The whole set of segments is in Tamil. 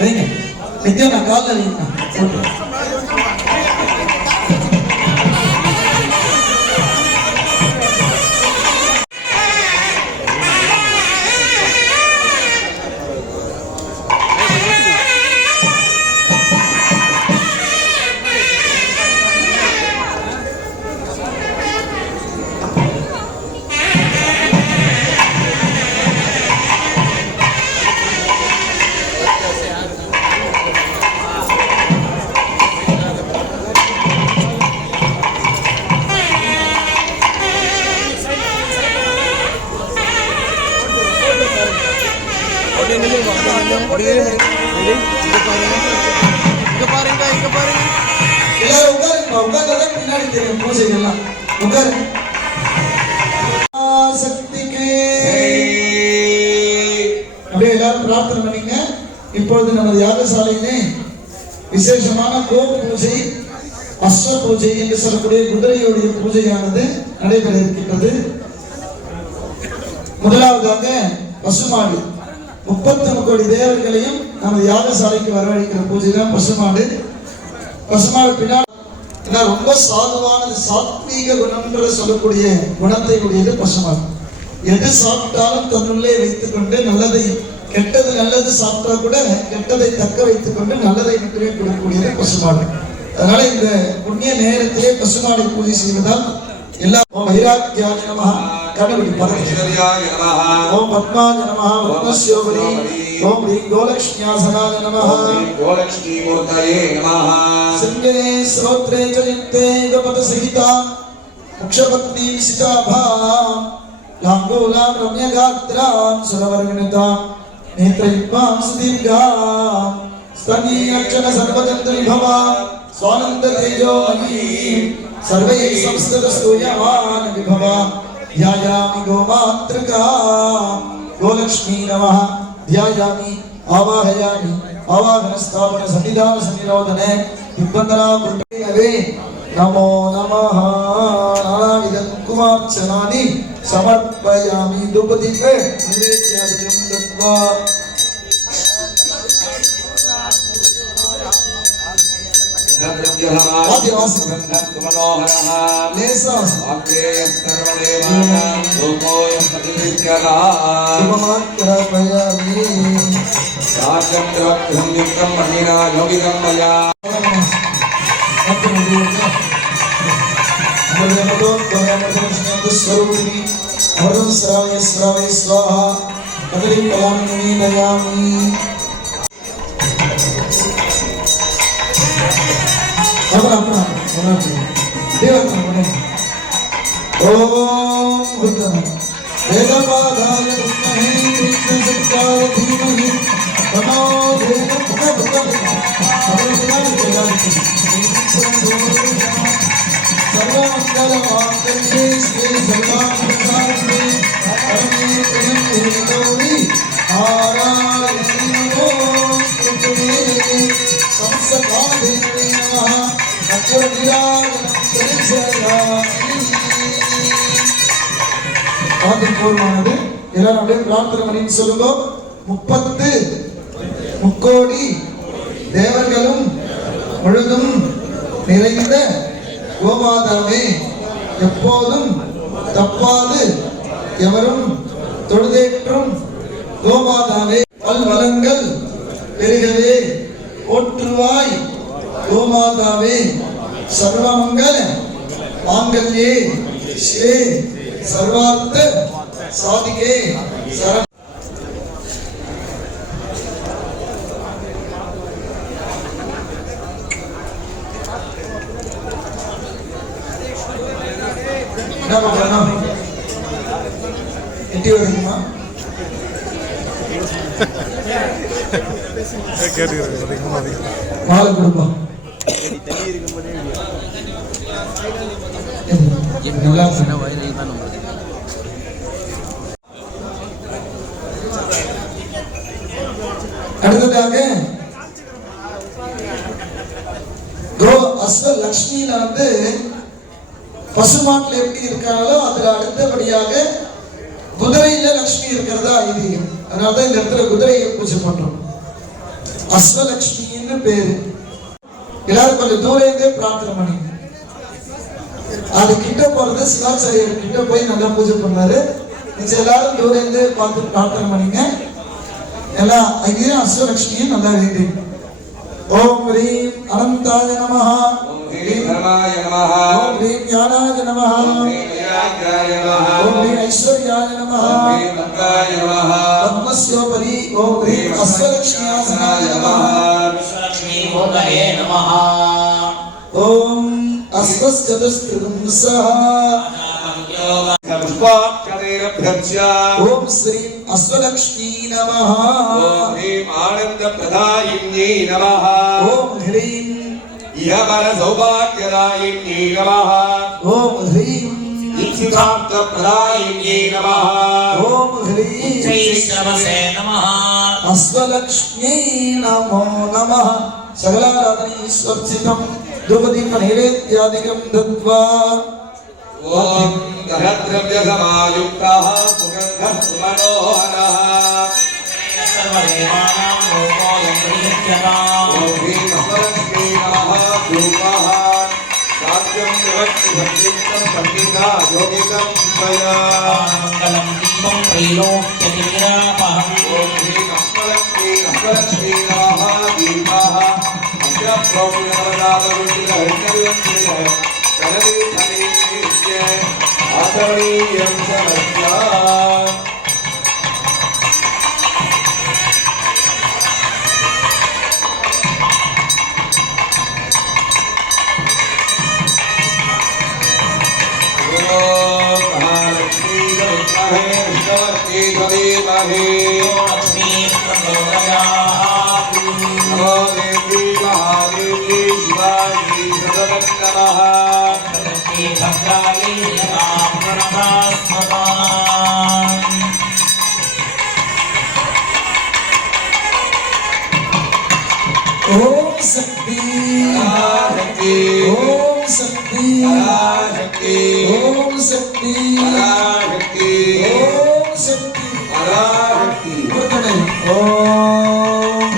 வைங்க நித்யா நான் காலில் வைங்க. பின்னாடி தெரியும் பூஜைகள்லாம் உட்காரு. சக்திக்கு அப்படியே எல்லாரும் பிரார்த்தனை பண்ணீங்க. இப்பொழுது நமது யாகசாலையிலே விசேஷமான கோ பூஜை, அஸ்வ பூஜை என்று சொல்லக்கூடிய குதிரையுடைய பூஜையானது நடைபெற இருக்கின்றது. முதலாவதாக பசுமாடு, 33 கோடி தேவர்களையும் நமது யாகசாலைக்கு வரவழைக்கிற பூஜை தான் பசுமாடு. பசுமாடு பின்னால் ரொம்ப சாதுவானது, சாத்வீக குணம்ன்ற சொல்லக்கூடிய குணத்தை உடையது பசுமாடு. எது சாப்பிட்டாலும் தன்னுள்ளே வைத்துக் கொண்டு நல்லதை, கெட்டது நல்லது சாப்பிட்டா கூட கெட்டதை தக்க வைத்துக் கொண்டு நல்லதை மட்டுமே கொடுக்கக்கூடியது பசுமாடு. அதனால இந்த புண்ணிய நேரத்திலே பசுமாடை பூஜை செய்வதால் எல்லா வைராக்கியாய நமஹ, கண்டுபிடி பரமேஸ்வரியாய நமஹ, ஓம் பத்மாய நமஹ, பத்மஸ்யோபரி, ஓம் ஸ்ரீ கோலக்ஷ்மியாசனாய நமஹ, ஓம் கோலக்ஷ்மி மூர்த்தயே நமஹ, சிங்கே ஸ்ரோத்ரே ஜனித்தே கபத சகிதா முக்ஷபத்னி சிதாபாம் லாங்கோலாம் ரம்யகாத்ராம் சுரவர்ணிதாம் நேத்ரயுக்மாம் சுதீர்காம் ஸ்தனி அக்ஷண சர்வஜந்திர விபவாம் स्वानंद तेजो मयि सर्वे संस्कृत स्तूयमान विभवा ध्यायामि गोमात्रका गोलक्ष्मी नमः ध्यायामि आवाहयामि आवाहन स्थापन सन्निधान सन्निरोधने दिग्बंधना कुंडवे नमो नमः नानाविध कुमार्चनानि समर्पयामि धूपदीपे निवेद्यादिकं दत्वा ओम बुद्धं वेदपादाय विद्महे कृष्णसत्याय धीमहि तन्नो देवः सर्वमङ्गलमाङ्गल्ये श्री सर्वार्थसाधिके शरण्ये त्र्यम्बके गौरी नारायणी नमोस्तुते संसकादेवी नमः अक्षरनिराजनं दर्शयामि. போர்மானது எல்லாரும் அப்படியே பிரார்த்தனை பண்ணி சொல்லுங்க. 33 கோடி தேவர்களும் முழுதும் நிறைந்த கோமாதாவே, எப்போதும் தப்பாது எவரும் தொழுதேற்றும் கோமாதாவே, பல்வளங்கள் பெருகவே போற்றுவாய் கோமாதாவே, சர்வமங்கல மாங்கல்யே ஸ்ரீ सर्वार्थ साधिके शरण. அடுத்ததாக கோ அஸ்வ லக்ஷ்மியில வந்து பசுமாட்டில் எப்படி இருக்காங்களோ அதுல அடுத்தபடியாக குதிரையில லட்சுமி இருக்கிறதா ஐதீகம். அதனாலதான் இந்த இடத்துல குதிரையை பூஜை பண்றோம். அஸ்வலட்சுமின்னு பேரு. எல்லாரும் கொஞ்சம் தூரம் இருந்தே பிரார்த்தனை பண்ணி அது கிட்ட போறது சிவாச்சாரியர் கிட்ட போய் நல்லா பூஜை பண்ணாரு. எல்லாரும் தூரம் இருந்து பார்த்து பிரார்த்தனை பண்ணீங்க. எல்லாம் அங்கேயும் அஸ்வலட்சுமியும் நல்லா வேண்டி. ஓம் ஹ்ரீம் அனந்தாய நமஹ, ஓம் ஹ்ரீம் தர்மாய நமஹ, ஓம் ஹ்ரீம் ஞானாய நமஹ, ஓம் ஹ்ரீம் வைராக்யாய நமஹ, ஓம் ஹ்ரீம் ஐஸ்வர்யாய நமஹ, ஓம் ஹ்ரீம் பத்மாய நமஹ, பத்மஸ்யோபரி ஓம் ஹ்ரீம் அஸ்வலட்சுமியாசனாய நமஹ, அஸ்வலட்சுமி மூர்த்தயே நமஹ, ஓம் அஸ்வஸ்சதுஸ்கிருதம் சஹ ஓம் ஸ்ரீ அஸ்வலக்ஷ்மீ நமஹ, ஓம் ஹ்ரீம் ஆனந்த பிரதாயின்யே நமஹ, ஓம் ஹ்ரீம் யமன சௌபாக்யதாயின்யே நமஹ, ஓம் ஹ்ரீம் இச்சிதார்த்த பிரதாயின்யே நமஹ, ஓம் ஹ்ரீம் ஜெய்ஸ்ரவசே நமஹ, அஸ்வலக்ஷ்மீ நமோ நமஹ. சகலாராதனை ஈஸ்வர்ச்சிதம் துபதீப நைவேத்யாதிகம் தத்வா ஓம் தரத்ரவ்ய சமாயுக்தः சுகந்தः சுமனோஹரः, சர்வதேவானாம் லோகோயம் பிரீத்யதாம், ஓம் ஹ்ரீம் அஸ்வலக்ஷ்மீ நமஹ தூபः சாத்யம் பிரவக்தி சத்யுக்தம் பண்டிதா யோகிதம் ஸ்வயா, மங்களம் தீபம் த்ரைலோக்யதிராபஹம், ஓம் ஹ்ரீம் அஸ்வலக்ஷ்மீ நமஹ தீபः அஸ்ய ப்ரோக்ஷணவதாதவிஷ்டிதஹரிஞர்வந்திரः கனவீதனீத்ய ஆசவணீயம் சமஸ்யா. ஓம் மகாலட்சுமி வித்மஹே விஷ்ணவர்த்தி ததீமஹி, லக்ஷ்மீ பிரச்சோதயாத், நமோ தேவி மகாதேவி சிவாஜி சதவன் நமஹ, பிரதக்தி பத்ராயை யதாம் பிரணதாஸ்மதாம், ஓம் சக்தி பராசக்தி ஓம் சக்தி பராசக்தி ஓம் சக்தி பராசக்தி ஓம் சக்தி பராசக்தி. பிரதனை ஓம்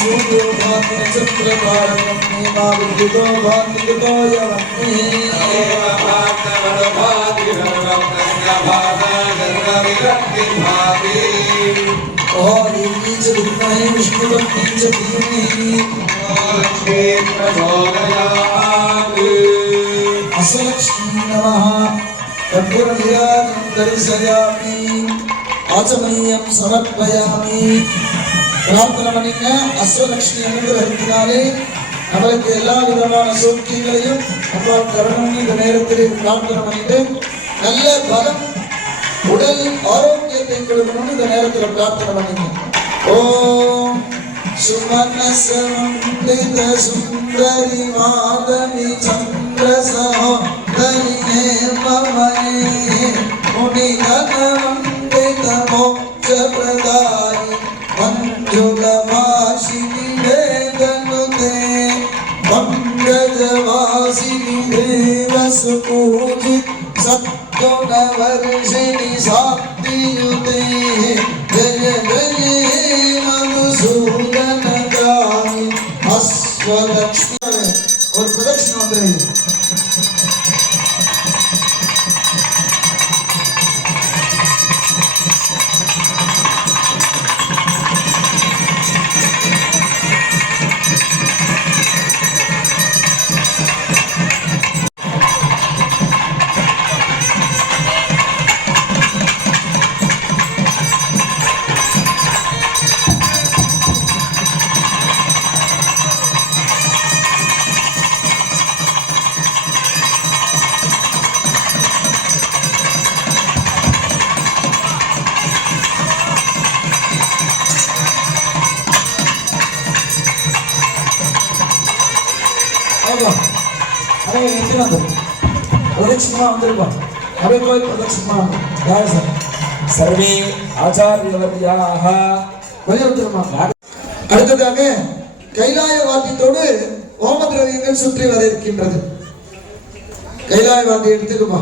சூர்யோ பாதி நட்சத்திரதாரகம் நீமாவிர்கிதோ பாதிகிதோ யவன்னே தேவ பாத்தவடபாதி சர்வம் தஸ்யபாத சர்வவிரக்திர்பாதி, ஓம் ஈச்ச வித்மஹே விஷ்ணுபத்னீ ச தீமஹி லக்ஷ்மீ பிரச்சோதயாத். அஸ்வலக்ஷ்மீ நமஹ. கற்பூரநிராஜனம் தரிசயாமி, ஆச்சமனியம் சமர்ப்பயாமி. பிரார்த்தனை பண்ணிங்க. அஸ்வலக்ஷ்மி அனுகிரகத்தினாலே நம்மளுக்கு எல்லா விதமான சௌக்கியங்களையும் அப்பா தரணும்னு இந்த நேரத்தில் பிரார்த்தனை பண்ணிட்டு நல்ல பலம் உடல் ஆரோக்கியத்தை கொடுக்கணும்னு இந்த நேரத்தில் பிரார்த்தனை பண்ணிங்க. ஓம் சுமனசமந்தித சுந்தரி மாதவி சந்திர சகோதரி நேமமயே முனிகணவந்தித மோட்ச பிரதாயி மஞ்சுளமாசினி வேதனுதே பங்கஜவாசினி தேவசுபூஜித் சத்குணவர்ஷிணி சாப்தியுதே ஜய ஜய மதுசூதன காமி அஸ்வலக்ஷ்மி. ஒரு பிரதட்சணம் வந்துடுங்க. सर्वे आचार्यवर्याः அடுத்ததாக கைலாய வாத்தியத்தோடு ஹோம திரவியங்கள் சுற்றி வர இருக்கின்றது. கைலாய வாத்தியம் எடுத்துக்குப்பா.